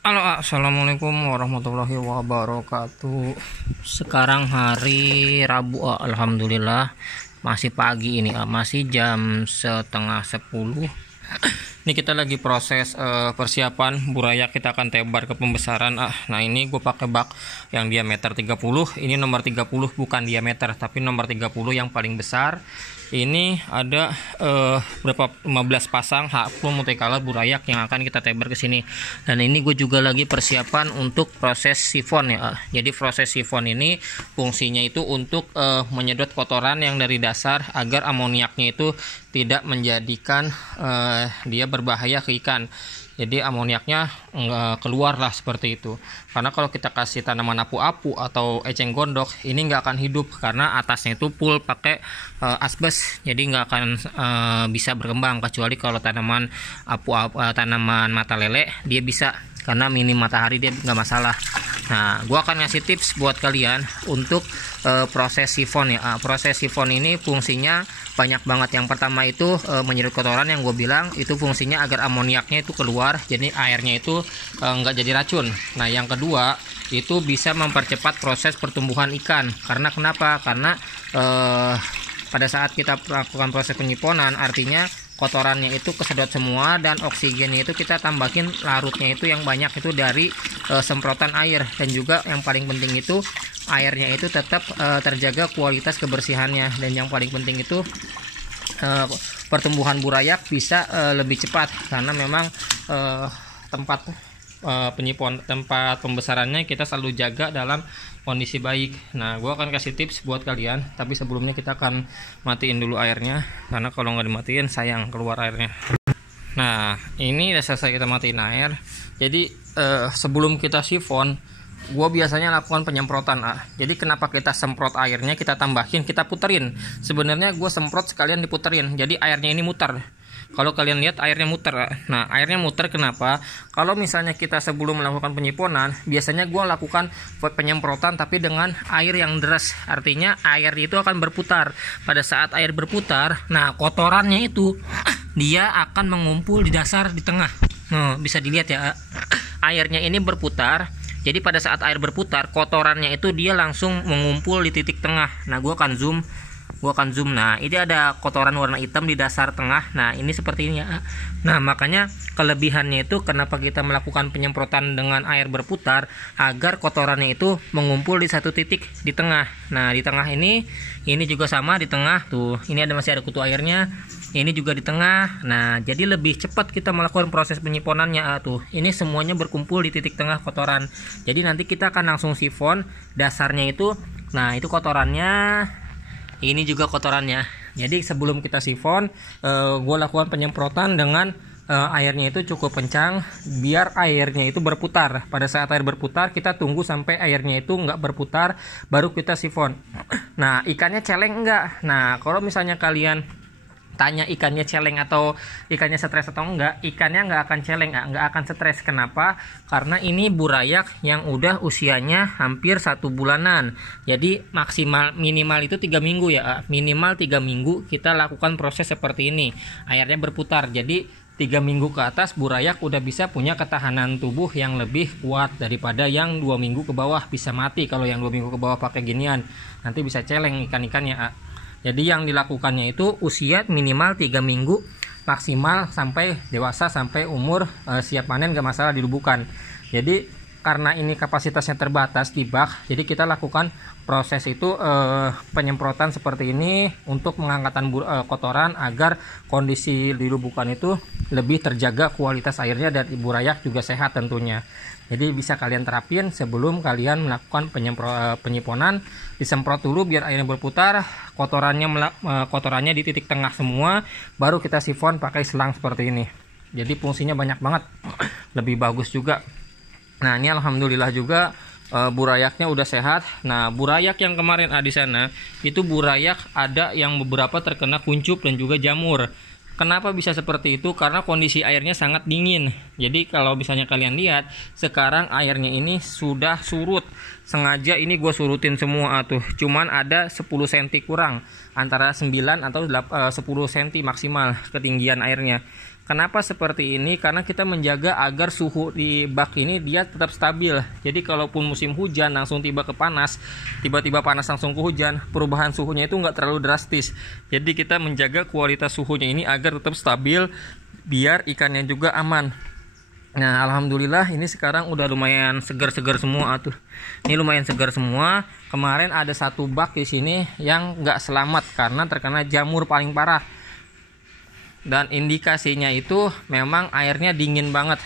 Halo, assalamualaikum warahmatullahi wabarakatuh. Sekarang hari Rabu, alhamdulillah masih pagi ini, masih jam setengah 10. Ini kita lagi proses persiapan burayak, kita akan tebar ke pembesaran. Nah ini gue pakai bak yang diameter 30. Ini nomor 30, bukan diameter tapi nomor 30 yang paling besar. Ini ada berapa 15 pasang full multicolor burayak yang akan kita tebar ke sini. Dan ini gue juga lagi persiapan untuk proses sifon ya. Jadi proses sifon ini fungsinya itu untuk menyedot kotoran yang dari dasar agar amoniaknya itu tidak menjadikan dia berbahaya ke ikan. Jadi amoniaknya nggak keluar lah, seperti itu. Karena kalau kita kasih tanaman apu-apu atau eceng gondok, ini nggak akan hidup karena atasnya itu full pakai asbes. Jadi nggak akan bisa berkembang, kecuali kalau tanaman tanaman mata lele dia bisa, karena minim matahari dia nggak masalah. Nah, gua akan ngasih tips buat kalian untuk proses sifon ya. Proses sifon ini fungsinya banyak banget. Yang pertama itu menyedot kotoran, yang gue bilang itu fungsinya agar amoniaknya itu keluar, jadi airnya itu nggak jadi racun. Nah, yang kedua itu bisa mempercepat proses pertumbuhan ikan. Karena kenapa? Karena pada saat kita melakukan proses penyifonan, artinya kotorannya itu kesedot semua, dan oksigennya itu kita tambahin larutnya itu yang banyak itu dari semprotan air. Dan juga yang paling penting itu airnya itu tetap terjaga kualitas kebersihannya. Dan yang paling penting itu pertumbuhan burayak bisa lebih cepat, karena memang tempat tempat pembesarannya kita selalu jaga dalam kondisi baik. Nah, gue akan kasih tips buat kalian, tapi sebelumnya kita akan matiin dulu airnya, karena kalau nggak dimatiin sayang keluar airnya. Nah, ini udah selesai kita matiin air. Jadi sebelum kita sifon, gue biasanya lakukan penyemprotan. Jadi kenapa kita semprot airnya, kita tambahin, kita puterin. Sebenarnya gue semprot sekalian diputerin, jadi airnya ini muter. Kalau kalian lihat airnya muter. Nah, airnya muter kenapa? Kalau misalnya kita sebelum melakukan penyifonan, biasanya gue lakukan penyemprotan tapi dengan air yang deras. Artinya air itu akan berputar. Pada saat air berputar, nah kotorannya itu dia akan mengumpul di dasar, di tengah. Nah, bisa dilihat ya, airnya ini berputar. Jadi pada saat air berputar, kotorannya itu dia langsung mengumpul di titik tengah. Nah, gue akan zoom. Nah, ini ada kotoran warna hitam di dasar tengah. Nah, ini seperti ini ya. Nah, makanya kelebihannya itu kenapa kita melakukan penyemprotan dengan air berputar, agar kotorannya itu mengumpul di satu titik di tengah. Nah, di tengah ini juga sama di tengah tuh. Ini masih ada kutu airnya. Ini juga di tengah. Nah, jadi lebih cepat kita melakukan proses penyifonannya tuh. Ini semuanya berkumpul di titik tengah kotoran. Jadi nanti kita akan langsung sifon dasarnya itu. Nah, itu kotorannya. Ini juga kotorannya. Jadi sebelum kita sifon, gue lakukan penyemprotan dengan airnya itu cukup kencang, biar airnya itu berputar. Pada saat air berputar, kita tunggu sampai airnya itu nggak berputar, baru kita sifon. Nah, ikannya celeng nggak? Nah, kalau misalnya kalian tanya ikannya celeng atau ikannya stres atau enggak, ikannya nggak akan celeng, nggak akan stres. Kenapa? Karena ini burayak yang udah usianya hampir 1 bulanan. Jadi minimal itu 3 minggu ya, minimal 3 minggu kita lakukan proses seperti ini. Airnya berputar, jadi 3 minggu ke atas burayak udah bisa punya ketahanan tubuh yang lebih kuat daripada yang 2 minggu ke bawah. Bisa mati kalau yang 2 minggu ke bawah pakai ginian, nanti bisa celeng ikan-ikannya. Jadi yang dilakukannya itu usia minimal 3 minggu, maksimal sampai dewasa, sampai umur siap panen, gak masalah dilubukan. Jadi karena ini kapasitasnya terbatas di bak, jadi kita lakukan proses itu penyemprotan seperti ini untuk mengangkatan kotoran, agar kondisi di lubukan itu lebih terjaga kualitas airnya, dan burayak juga sehat tentunya. Jadi bisa kalian terapin sebelum kalian melakukan penyifonan. Disemprot dulu biar airnya berputar, kotorannya di titik tengah semua, baru kita sifon pakai selang seperti ini. Jadi fungsinya banyak banget, lebih bagus juga. Nah, ini alhamdulillah juga burayaknya udah sehat. Nah, burayak yang kemarin di sana itu burayak ada yang beberapa terkena kuncup dan juga jamur. Kenapa bisa seperti itu? Karena kondisi airnya sangat dingin. Jadi kalau misalnya kalian lihat, sekarang airnya ini sudah surut. Sengaja ini gue surutin semua tuh. Cuman ada 10 cm kurang, antara 9 atau 10 cm maksimal ketinggian airnya. Kenapa seperti ini? Karena kita menjaga agar suhu di bak ini dia tetap stabil. Jadi kalaupun musim hujan langsung tiba ke panas, tiba-tiba panas langsung ke hujan, perubahan suhunya itu nggak terlalu drastis. Jadi kita menjaga kualitas suhunya ini agar tetap stabil, biar ikannya juga aman. Nah, alhamdulillah ini sekarang udah lumayan segar-segar semua tuh. Ini lumayan segar semua. Kemarin ada satu bak di sini yang nggak selamat karena terkena jamur paling parah. Dan indikasinya itu memang airnya dingin banget.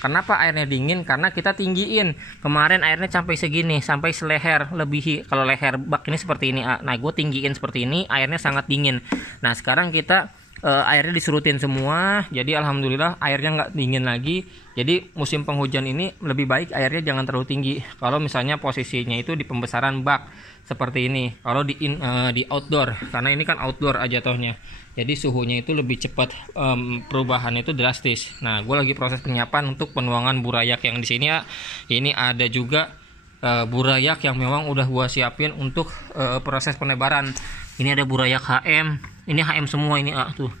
Kenapa airnya dingin? Karena kita tinggiin. Kemarin airnya sampai segini, sampai seleher lebihi. Kalau leher bak ini seperti ini. Nah, gue tinggiin seperti ini, airnya sangat dingin. Nah, sekarang kita airnya disurutin semua. Jadi alhamdulillah airnya nggak dingin lagi. Jadi musim penghujan ini lebih baik airnya jangan terlalu tinggi. Kalau misalnya posisinya itu di pembesaran bak seperti ini. Kalau di outdoor, karena ini kan outdoor aja tohnya. Jadi suhunya itu lebih cepat, perubahannya itu drastis. Nah, gue lagi proses penyiapan untuk penuangan burayak yang di sini ya. Ini ada juga burayak yang memang udah gue siapin untuk proses penebaran. Ini ada burayak HM. Ini HM semua ini tuh.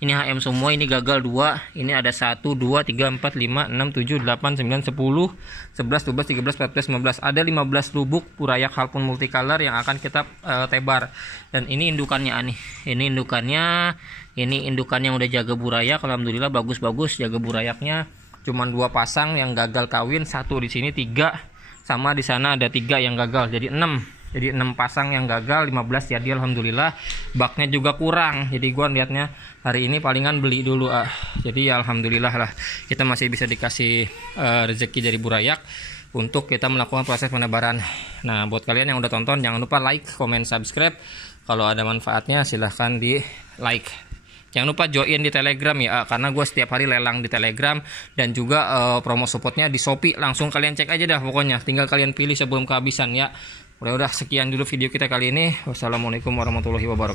Ini HM semua, ini gagal 2. Ini ada 1 2 3 4 5 6 7 8 9 10 11 12 13 14 15. Ada 15 lubuk burayak Harpoon multicolor yang akan kita tebar. Dan ini indukannya nih. Ini indukannya. Ini indukan yang udah jaga burayak. Alhamdulillah bagus-bagus jaga burayaknya. Cuman 2 pasang yang gagal kawin, 1 di sini 3, sama di sana ada 3 yang gagal. Jadi 6. Jadi 6 pasang yang gagal, 15 jadi alhamdulillah. Baknya juga kurang. Jadi gua lihatnya hari ini palingan beli dulu. Jadi ya alhamdulillah lah kita masih bisa dikasih rezeki dari burayak untuk kita melakukan proses penebaran. Nah, buat kalian yang udah tonton jangan lupa like, comment, subscribe. Kalau ada manfaatnya silahkan di like. Jangan lupa join di Telegram ya, karena gue setiap hari lelang di Telegram. Dan juga promo supportnya di Shopee. Langsung kalian cek aja dah pokoknya. Tinggal kalian pilih sebelum kehabisan ya. Udah sekian dulu video kita kali ini. Wassalamualaikum warahmatullahi wabarakatuh.